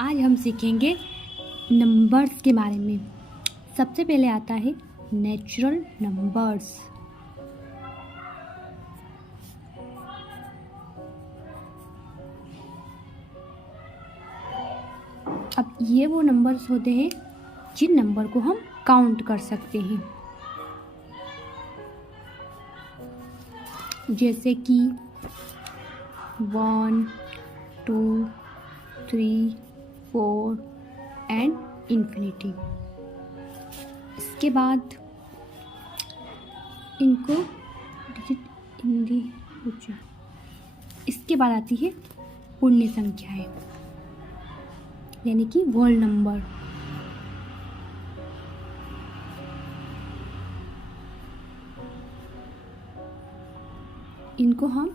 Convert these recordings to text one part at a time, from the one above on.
आज हम सीखेंगे नंबर्स के बारे में। सबसे पहले आता है नेचुरल नंबर्स। अब ये वो नंबर्स होते हैं जिन नंबर को हम काउंट कर सकते हैं, जैसे कि 1, 2, 3, 4 एंड इन्फिनिटी। इसके बाद इनको इसके बाद आती है पूर्ण संख्याएं, यानी कि होल नंबर। इनको हम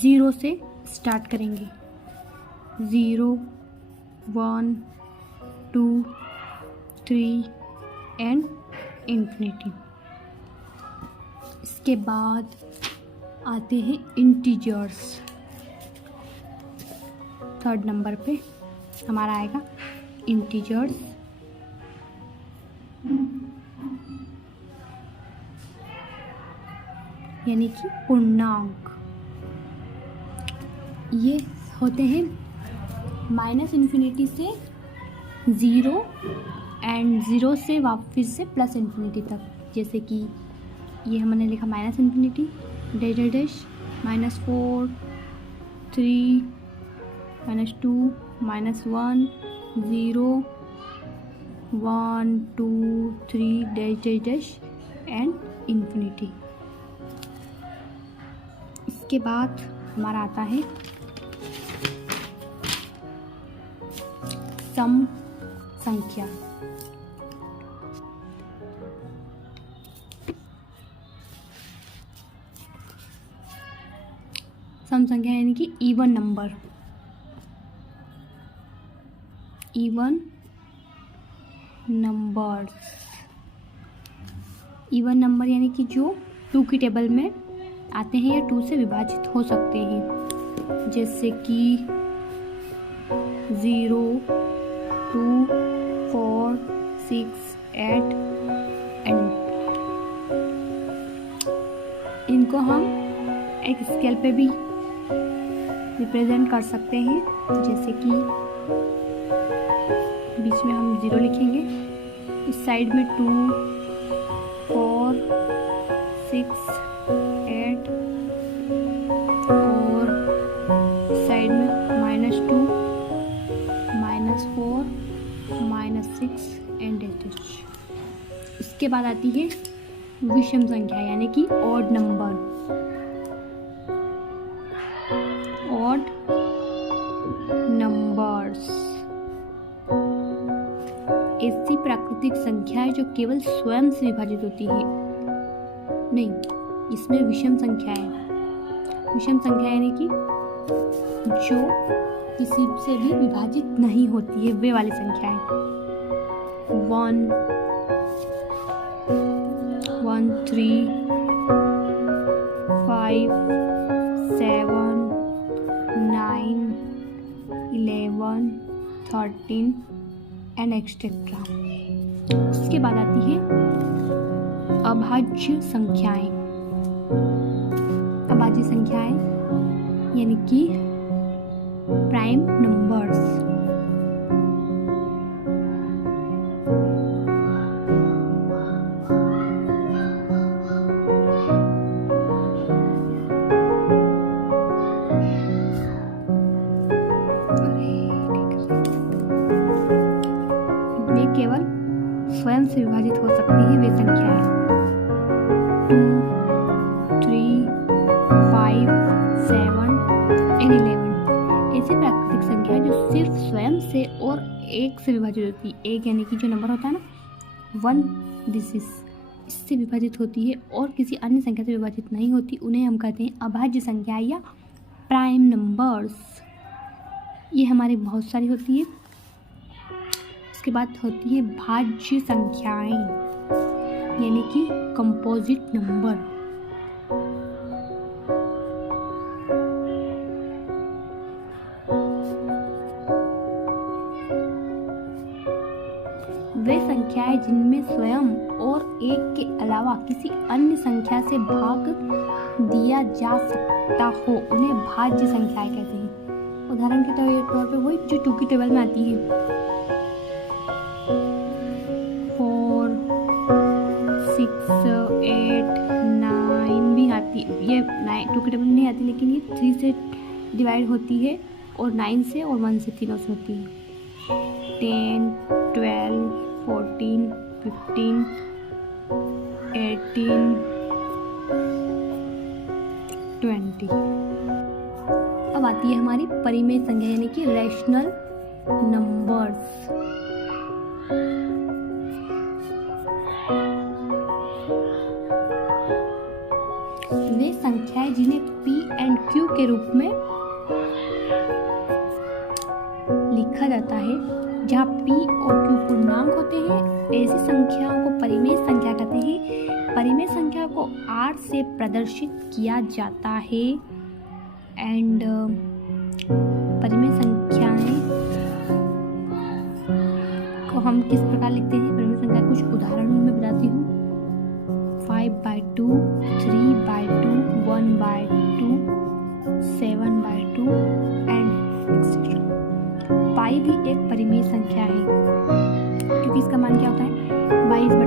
0 से स्टार्ट करेंगे। 0, 1, 2, 3 एंड इन्फिनिटी। इसके बाद आते हैं इंटीजर्स। थर्ड नंबर पे हमारा आएगा इंटीजर्स। यानी कि पूर्णांक। ये होते हैं -इन्फिनिटी से 0 एंड 0 से वापस से प्लस इन्फिनिटी तक। जैसे कि ये हमने लिखा -infinity dash -4, 3, -2, -1, 0, 1, 2, 3 dash and infinity. इसके बाद हमारा आता है सम संख्या। सम संख्या यानी कि even number. Even numbers. Even number यानी कि जो 2 की टेबल में आते हैं या 2 से विभाजित हो सकते हैं, जैसे कि 0, 2, 4, 6, 8 एंड। इनको हम एक स्केल पे भी रिप्रेजेंट कर सकते हैं, जैसे कि बीच में हम 0 लिखेंगे, इस साइड में 2, 4, 6, 8 और साइड में -2, -4, -6 एंड -8। इसके बाद आती है विषम संख्या यानी कि ऑड नंबर। ऑड नंबर्स ऐसी प्राकृतिक संख्या है जो केवल स्वयं से विभाजित होती है। नहीं, इसमें विषम संख्या है। विषम संख्या यानी कि जो किसी से भी विभाजित नहीं होती है, वे वाली संख्याएं। 1, 3, 5, 7, 9, 11, 13 एंड एक्सेट्रा। उसके बाद आती है अभाज्य संख्याएं। अभाज्य संख्याएं यानी कि प्राइम नंबर्स। वे केवल स्वयं से विभाजित हो सकती है, वे संख्याएं 2, 3, 5, 7 एंड 11। ऐसी प्राकृतिक संख्या है जो सिर्फ स्वयं से और 1 से विभाजित होती है। 1 यानी कि जो नंबर होता है ना 1, इससे विभाजित होती है और किसी अन्य संख्या से विभाजित नहीं होती। उन्हें हम कहते हैं अभाज्य संख्या या प्राइम नंबर्स। ये हमारी बहुत सारी होती है। उसके बाद होती है भाज्य संख्याएं यानी कि कंपोजिट नंबर। वे संख्याएं जिनमें स्वयं और एक के अलावा किसी अन्य संख्या से भाग दिया जा सकता हो उन्हें भाज्य संख्याएं कहते हैं। उदाहरण के तौर पे वही जो 2 की टेबल में आती है, 4, 6, 8, 9 भी आती है। ये 2 की टेबल में नहीं आती, लेकिन ये 3 से डिवाइड होती है और 9 से और 1 से, तीनों से होती है। 10, 12, 14, 15, 18, 20। अब आती है हमारी परिमेय संख्या यानी कि रैशनल नंबर्स। वे संख्याएं जिन्हें P एंड Q के रूप में लिखा जाता है, जहाँ P और Q पूर्णांक होते हैं, ऐसी संख्याओं को परिमेय संख्या कहते हैं। परिमेय संख्या को R से प्रदर्शित किया जाता है। एंड परिमेय संख्याएं को हम किस प्रकार लिखते हैं? परिमेय संख्या कुछ उदाहरण मैं बताती हूँ। 5/2, 3/2, 1/2, 7/2 एंड एक्सेट्रा। पाई भी एक परिमेय संख्या है, क्योंकि इसका मान क्या होता है? 22/2